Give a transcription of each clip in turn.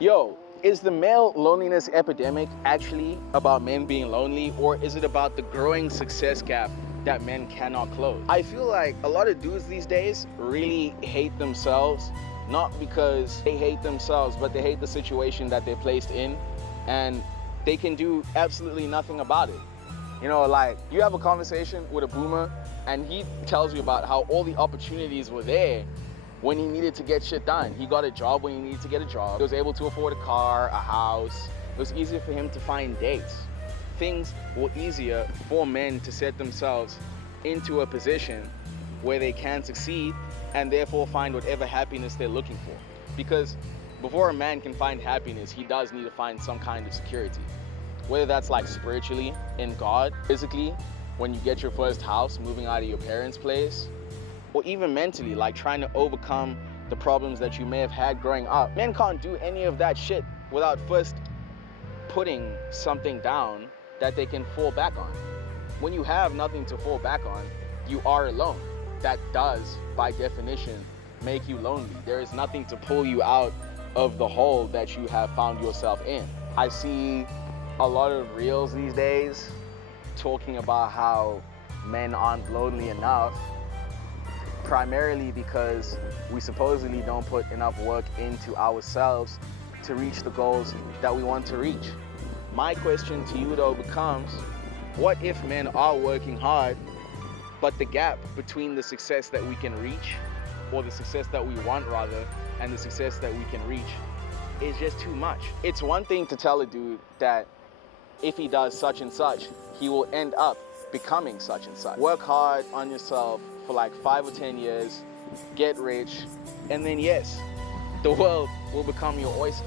Yo, is the male loneliness epidemic actually about men being lonely, or is it about the growing success gap that men cannot close? I feel like a lot of dudes these days really hate themselves, not because they hate themselves, but they hate the situation that they're placed in, and they can do absolutely nothing about it. You know, like you have a conversation with a boomer and he tells you about how all the opportunities were there when he needed to get shit done. He got a job when he needed to get a job. He was able to afford a car, a house. It was easier for him to find dates. Things were easier for men to set themselves into a position where they can succeed and therefore find whatever happiness they're looking for. Because before a man can find happiness, he does need to find some kind of security. Whether that's like spiritually, in God, physically, when you get your first house, moving out of your parents' place, or even mentally, like trying to overcome the problems that you may have had growing up. Men can't do any of that shit without first putting something down that they can fall back on. When you have nothing to fall back on, you are alone. That does, by definition, make you lonely. There is nothing to pull you out of the hole that you have found yourself in. I see a lot of reels these days talking about how men aren't lonely enough, primarily because we supposedly don't put enough work into ourselves to reach the goals that we want to reach. My question to you though becomes, what if men are working hard, but the gap between the success that we can reach, or the success that we want rather, and the success that we can reach is just too much? It's one thing to tell a dude that if he does such and such, he will end up becoming such and such. Work hard on yourself for like 5 or 10 years, get rich, and then yes, the world will become your oyster.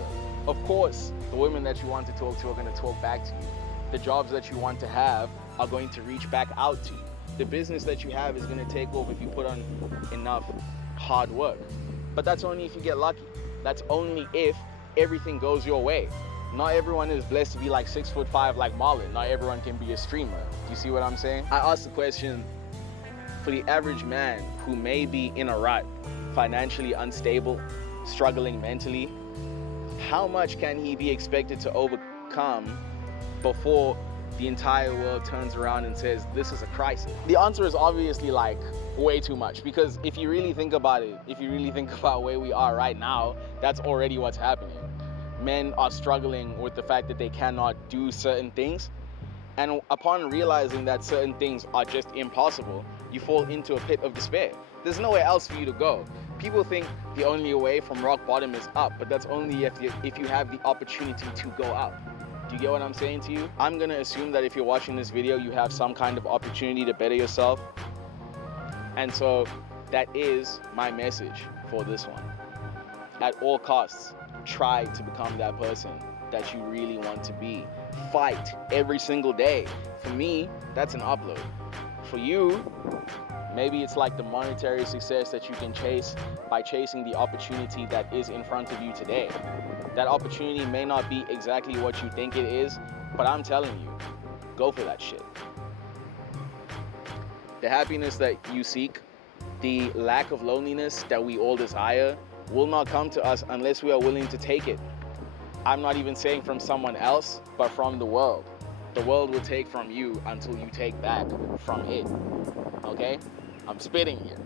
Of course, the women that you want to talk to are going to talk back to you. The jobs that you want to have are going to reach back out to you. The business that you have is going to take off if you put on enough hard work. But that's only if you get lucky. That's only if everything goes your way. Not everyone is blessed to be like 6'5" like Marlon. Not everyone can be a streamer. Do you see what I'm saying? I asked the question, for the average man who may be in a rut, financially unstable, struggling mentally, how much can he be expected to overcome before the entire world turns around and says, this is a crisis? The answer is obviously like way too much, because if you really think about it, if you really think about where we are right now, that's already what's happening. Men are struggling with the fact that they cannot do certain things, and upon realizing that certain things are just impossible, you fall into a pit of despair. There's nowhere else for you to go. People think the only way from rock bottom is up, but that's only if you have the opportunity to go up. Do you get what I'm saying to you? I'm gonna assume that if you're watching this video, you have some kind of opportunity to better yourself. And so that is my message for this one. At all costs, try to become that person that you really want to be. Fight every single day. For me, that's an upload. For you, maybe it's like the monetary success that you can chase by chasing the opportunity that is in front of you today. That opportunity may not be exactly what you think it is, but I'm telling you, go for that shit. The happiness that you seek, the lack of loneliness that we all desire, will not come to us unless we are willing to take it. I'm not even saying from someone else, but from the world. The world will take from you until you take back from it. Okay? I'm spitting here.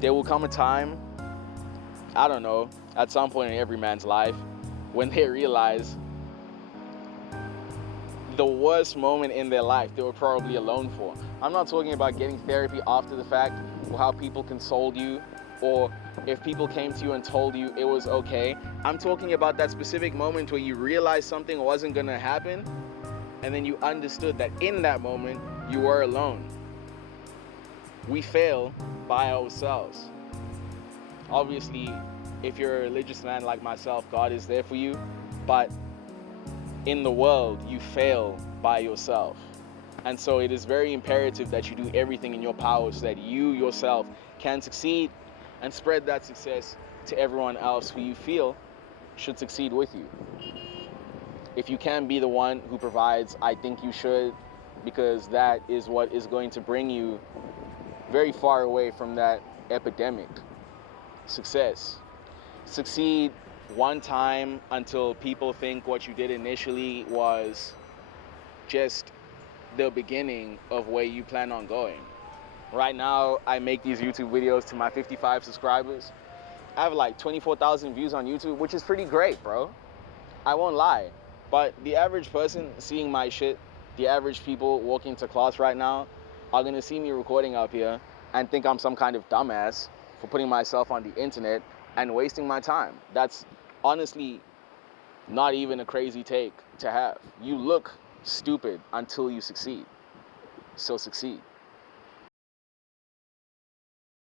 There will come a time, I don't know, at some point in every man's life, when they realize the worst moment in their life they were probably alone for. I'm not talking about getting therapy after the fact, or how people consoled you, or if people came to you and told you it was okay. I'm talking about that specific moment where you realized something wasn't gonna happen, and then you understood that in that moment you were alone. We fail by ourselves. Obviously, if you're a religious man like myself, God is there for you, but in the world, you fail by yourself. And so it is very imperative that you do everything in your power so that you yourself can succeed and spread that success to everyone else who you feel should succeed with you. If you can be the one who provides, I think you should, because that is what is going to bring you very far away from that epidemic. Success. Succeed one time until people think what you did initially was just the beginning of where you plan on going. Right now, I make these YouTube videos to my 55 subscribers. I have like 24,000 views on YouTube, which is pretty great, bro. I won't lie. But the average person seeing my shit, the average people walking to class right now, are gonna see me recording up here and think I'm some kind of dumbass for putting myself on the internet and wasting my time. That's honestly not even a crazy take to have. You look stupid until you succeed. So succeed.